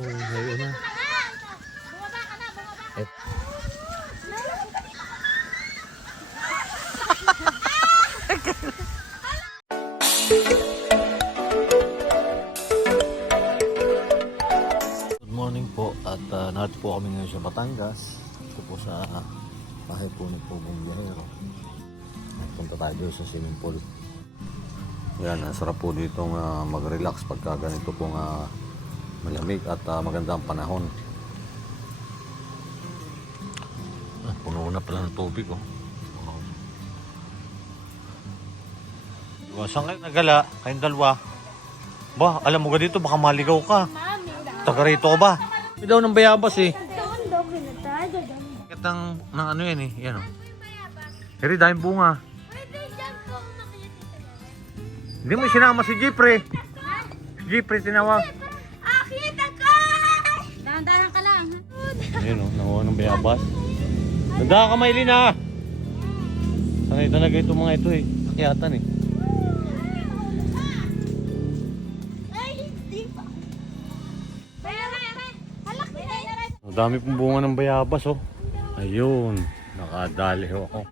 Oh, ngayon na. Bumaba ka na, bumaba. Good morning po at narito po kami ngayon sa Batangas. Ito po sa bahay po ng Pugong Biyahero. Punta tayo doon sa swimming pool. Yan, ang sarap po dito mag-relax pagka ganito pong malamig at maganda ang panahon. Puno na pala ng tubig, oh. Wow. Saan kayo nagala? Kayong dalawa? Ba, alam mo ka dito, baka maligaw ka. Taga rito ka ba? May daw ng bayabas eh. Bakit ng ano yan eh? Yan, oh. Heri, dahil bunga. Hindi mo sinama si Jeffrey. Si Jeffrey tinawag. Akita ko! Dahan-dahan ka lang. Ayun, oh, nakuha ng bayabas. Tanda ka, Maylin, ha? Sanay talaga itong mga ito eh. Akyatan eh. Ay, hindi pa. Halak nila. Ang dami pong bunga ng bayabas, oh. Ayun, nakadali ho ako.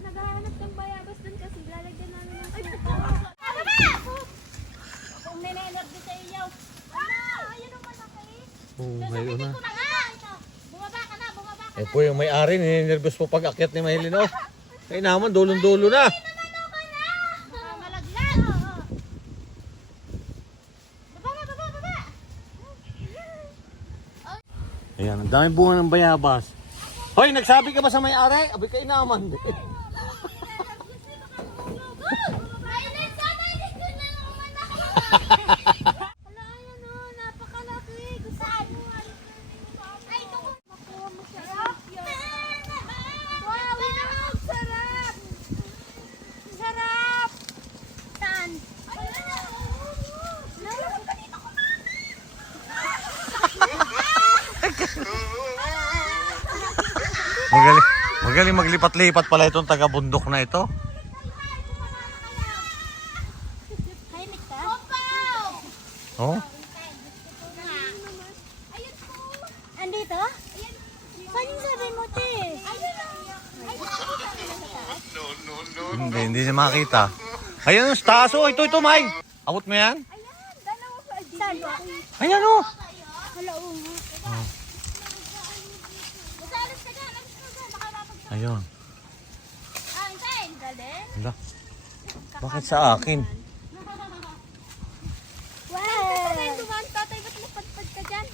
Naghahanap ng bayabas dun kasi lalagyan namin ng... Ay, kung nene-energy sa iyo. Ayun ang malaki. Oh, ngayon na. Bumaba ka na, bumaba ka. Eh po yung may-ari, ninervous po pag akyat ni Maylin, oh. Kaya naman, dulong-dulo na. Malaglag. Baba. Ayan, ang daming bunga ng bayabas. Hoy, nagsabi ka ba sa may-ari? Abi kayo naman. Maylin, sana hindi ko na umanak. Hala, ayan o, napakalaki. Saan mo? Ay, ito ko. Makuha mo siya. Wow, sarap. Sarap. Saan? Meron ka dito ko, Magaling maglipat-lipat pala itong taga-bundok na ito. Kainit ka? Opaw! Oh? Ayun po. Andito? Saan yung sabi mo, te? Hindi niya makita. Ayan, sa taas, oh. Ito, May. Abot mo yan? Dalawa pa. Saan? Ayan, oh. Hala, oo nga. Masalas ka dyan. Alis ka dyan. Baka mapag... Ayun. Ang kain ka din? Hala. Bakit sa akin? Wow! Tatay, dumaan tatay. Ba't napadpad ka dyan?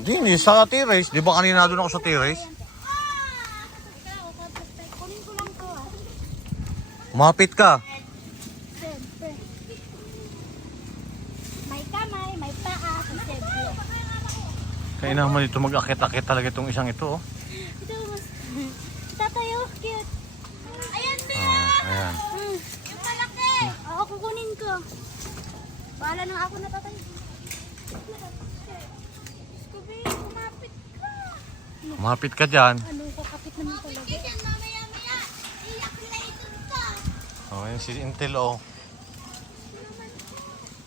Hindi, sa T-Race. Di ba kanina doon ako sa T-Race? Ikaw, tatay. Kunin ko lang to, ah. Umapit ka. Siyempre. May kamay, may paa. Siyempre. Kaya naman ito mag-akit-akit talaga itong isang ito, oh. Ito, mas... Tatay, oh, cute. Ayan, Tia! Ayan. Yung malaki! Oo, kukunin ko. Bahala na ako na, tatay. Scooby, kumapit ka. Umapit ka dyan. Ano, kakapit naman talaga. Iyan, mamaya-maya. Iyak na ito ka. Oh, ayan si Intel, oh.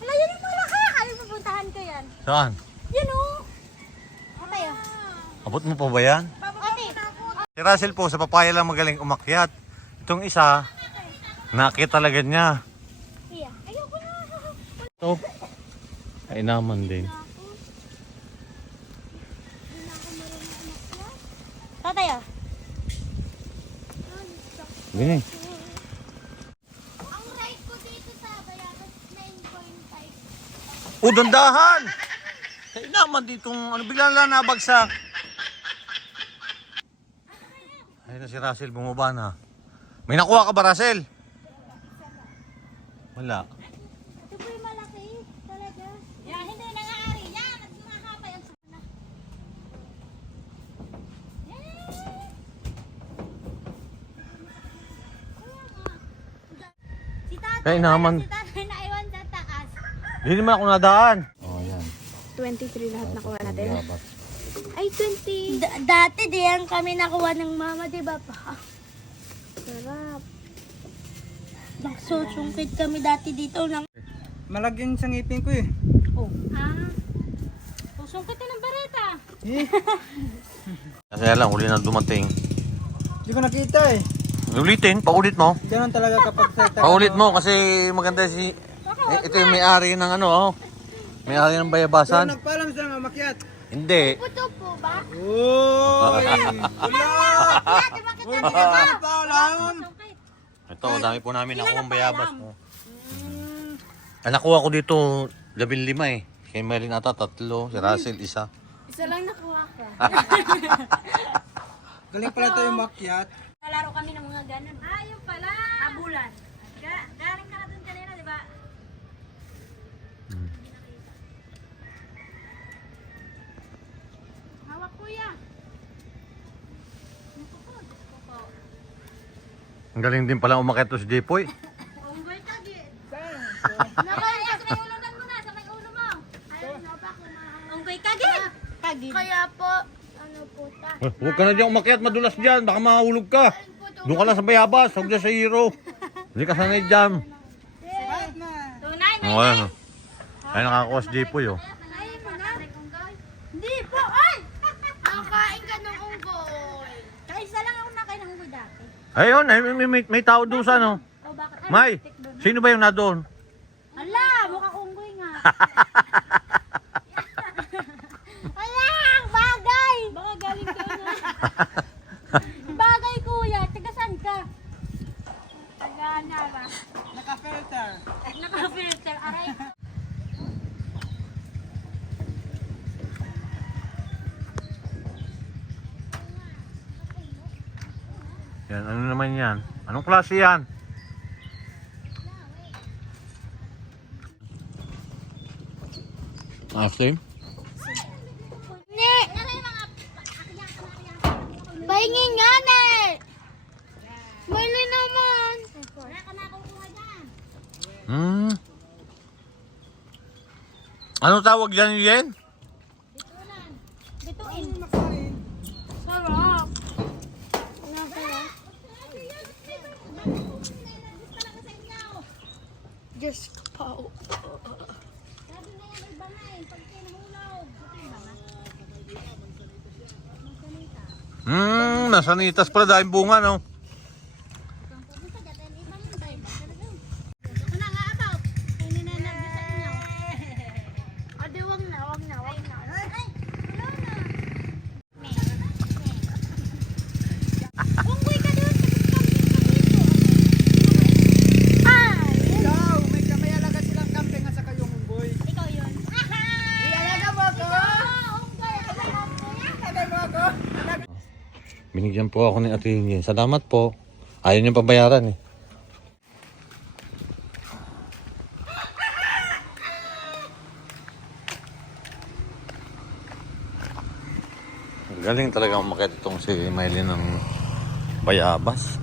Wala, yan yung malaki. Kaya pupuntahan ko yan. Saan? Yan, oh. Tatay, oh. Abot mo pa ba yan? Ate. Si Russell po, sa papaya lang magaling umakyat. Itong isa, nakita talaga niya. Iya. Ayoko na. Ito, ay naman din. Tatay, oh. Gini. Ang rate ko dito sa Bayaran, 9.5. Dandahan! Kaya naman ditong, bigla lang nabagsak. Ayun na si Russell, bumaba na. May nakuha ka ba, Russell? Wala. Ito po yung malaki. Talaga. Yan, hindi nangaari. Yan, at mahaba yung sana. Si tatay, Kaya naman. si tatay naiwan sa taas. Hindi naman ako nadaan. Oh, yan. 23 lahat nakuha natin. Yabat. Ay, 20. Dati diyan kami nakuha ng mama, di ba pa? Sarap. Nagsusungkit kami dati dito ng... Malagyan sa ngipin ko eh. Oh. Ah. Sungkit ka ng bareta. Kasi lang, huli na dumating. Hindi ko nakita eh. Ulitin, paulit mo. Ganon talaga kapag sa Paulit mo kasi maganda si... ito yung may-ari ng ano, oh. May-ari ng So, bayabasan. nagpaalam sila mamakyat. Hindi. Puto po ba? Uy! Wala! Uy, hindi ka nagpaalam! Sungkit. Ito, dami po namin nakuha ng bayabas. Oh. Nakuha ko dito 15 eh. Kay Maylin ata 3, si Russell 1. Isa lang nakuha ko. Galing pala tayo makyat. Kalaro kami ng mga ganon. Ayun pala. Habulan. Galing ka na dun kanina, di ba? Hawak kuya. Ang galing din pala umakyat to si Jepoy. Unggoy ka, di. Nakaya, sa may ulunan mo na, sa may ulo mo. Ayun, no pa kumahan. Unggoy ka, di. Kaya po, ano po ta? Huwag ka na dyan umakyat, madulas dyan. Baka mahulog ka. Doon ka lang sa bayabas, huwag dyan sa hero. Hindi ka sanay dyan. Tunay na. Ayun. Ay, nakakuha si Jepoy, oh. Ayun mo na. Hindi po, ay! Nakain ka ng unggoy. Kaisa lang ako nakain ng unggoy dati. Ayun, may tao doon sa ano. O bakit? Ay, May, tik doon. sino ba yung na doon? Ala, mukha unggoy nga. Ala, bagay! Baka galing ka na. Bagay kuya, taga saan ka? Taga Nara. Naka-filter. Naka-filter, aray. Yan, ano naman yan? Anong klase yan? After? Ne! Pahingin nga ne! Mali naman! Anong tawag yan, Yen? Bituin. Sarap. Diyos ko pa. Nasanitas pala dahil bunga, no? Ikaw, may alaga silang camping at saka yung unggoy. Ikaw yun. Ialaga mo ako! Alaga mo ako! Binigyan po ako ni Ate Yen. Salamat po. Ayaw niyong pabayaran eh. Galing talaga umakit itong si Maylin ng bayabas.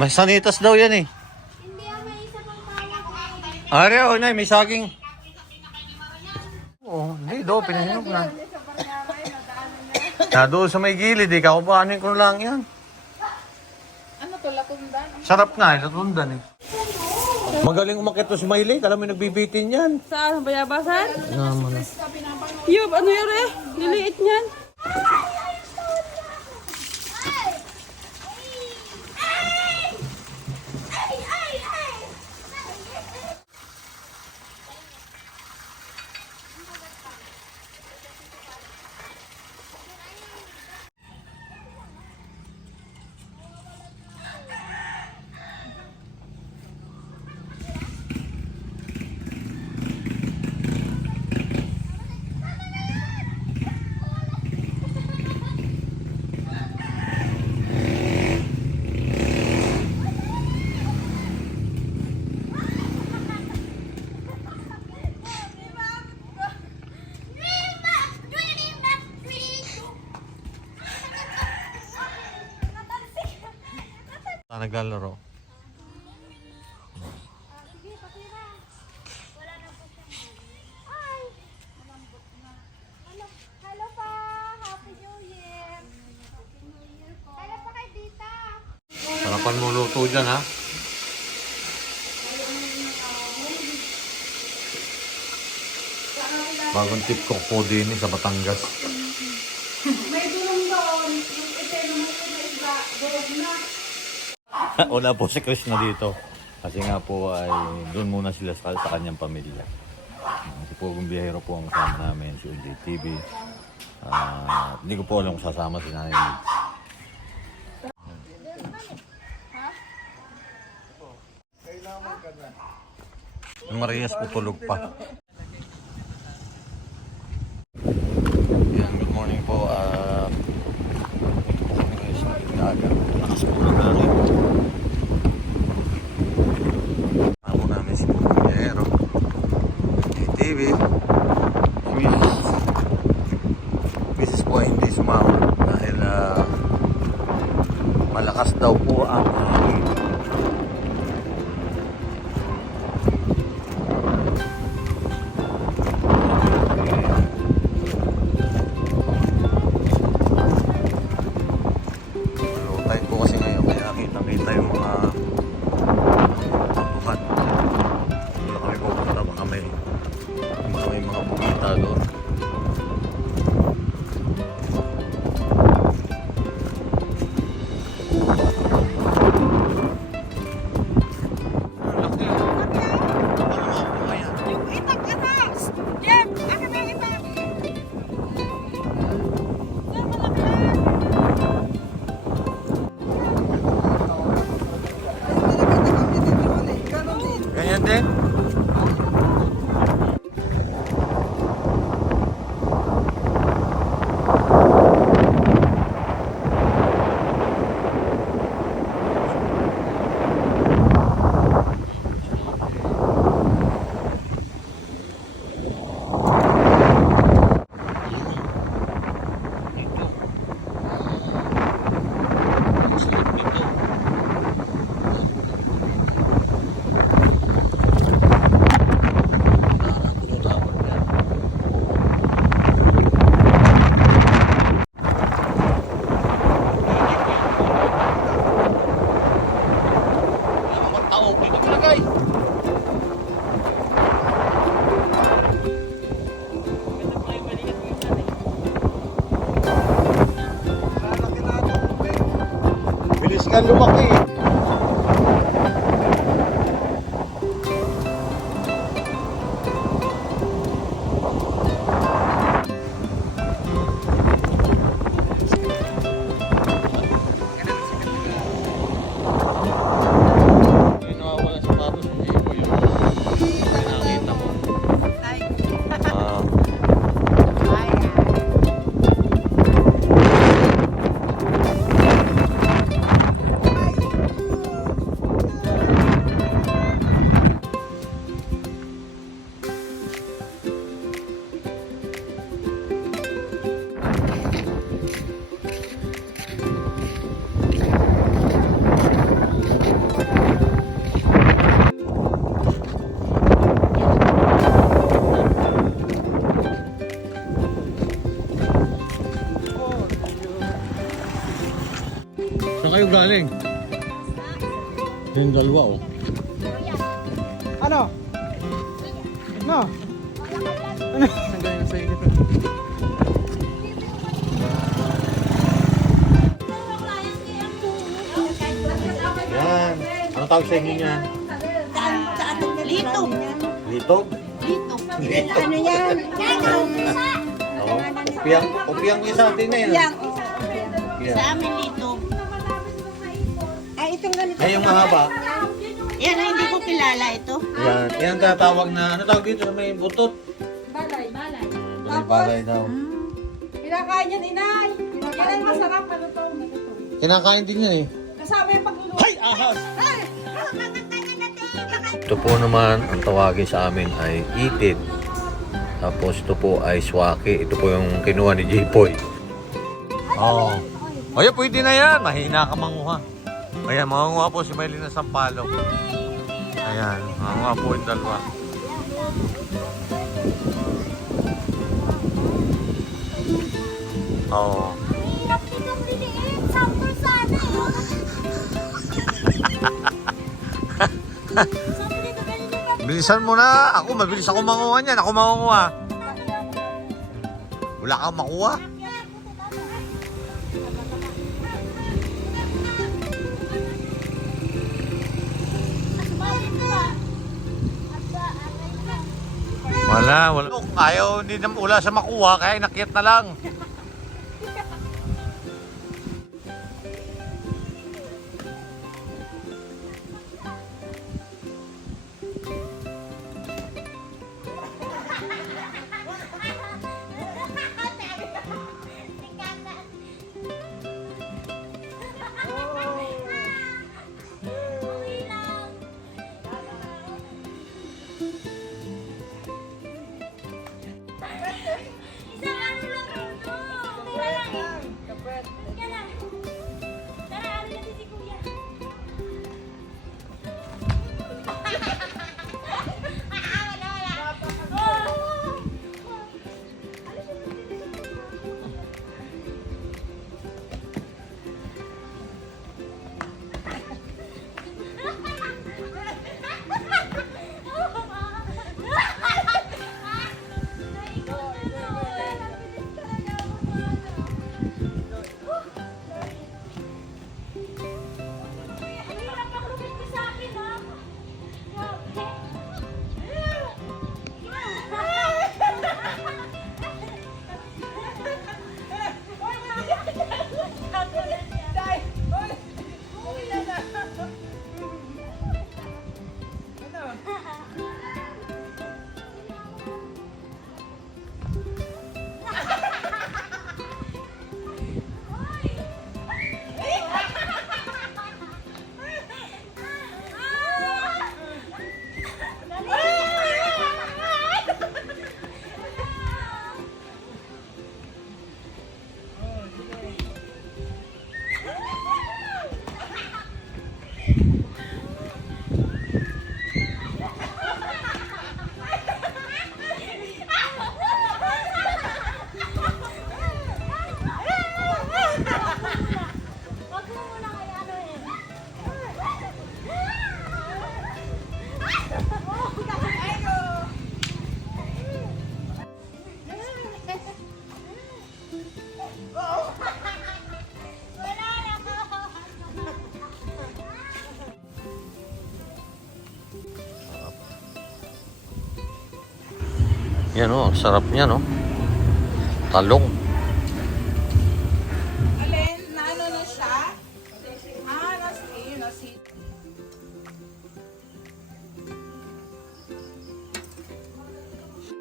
May sanitas daw yan eh. Hindi may isa pang pala. Are, oh, nay, may saging. Oo, hindi daw, pinahinog na. Doon sa may gilid, kakubahanin ko lang yan. Ano to, latundan? Sarap nga, latundan eh. Magaling umakit to si Maylin, alam mo nagbibitin yan. Saan? Bayabasan? Naman. Yub, ano yun eh? Liliit niyan. Naglalaro. Hello pa! Happy New Year! Happy New Year po! Hello pa kay tita! Sarapan mo luto dyan ha. Bagong tip ko po din sa Batangas. May gulong doon. Yung ito naman ko na isda. Durog na. Wala po si Krishna dito. Kasi nga po ay doon muna sila sa kanyang pamilya. Si Pogong Biyahero po ang kasama namin, si UJTV. Hindi ko po alam kung sasama si Nanay Liz. Yung Marias po tulog pa. Yan, good morning po. Ito po kami ngayon sa Ilaga. Lakas po ng hangin. Ako namin si Pogong Biyahero. UJTV. Mrs. po ay hindi sumama dahil malakas daw po ang hangin. Low tide po kasi ngayon kaya kitang-kita yung mga buhat. Wala kami pupunta, baka may mga bumita doon. Yung itak atas! Jeff! Ano ba yung itak? Ganyan din? Bilis ka lumaki. Yung nawawala sa patos, hindi ko yung nakita ko. Saan kayo galing? Yung dalawa oh. Ano? No? Ano? Saan galing sa'yo dito? Yan. Ano tawag sa inyo niyan? Litog. Litog? Litog. Ano yan? Oo. Upiang isa atin na yun. Yang. Upiang. Sa amin litog. Ay, itong ganito. Ay, yung mahaba. Yan ang hindi ko kilala ito. Yan. Yan ang tatawag na, ano tawag dito? May butot. Balay. Balay daw. Kinakain yan, inay. Yan ang masarap. Malutong. Kinakain din yan eh. Kasama yung pagluluto. Hay! Ahas! Ito po naman, ang tawagin sa amin ay itid. Tapos ito po ay swaki. Ito po yung kinuha ni Jipoy. Oo. Oh. Ayan, pwede na yan. Mahina ka manguha. Ayan, manguha po si Maylin ng sampalok. Ayan, manguha po yung dalawa. Oo. Bilisan mo na. Ako, mabilis ako manguha niyan. Ako manguha. Wala kang makuha. Wala. Ayaw, hindi na wala siya makuha, kaya inakyat na lang. Yan o, ang sarap niya, no? Talong. Alin, naano na siya? Nasi.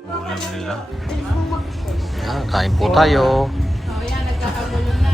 Ulam nila. Yan, kain po tayo. Oh, yan, nagkakagulo na.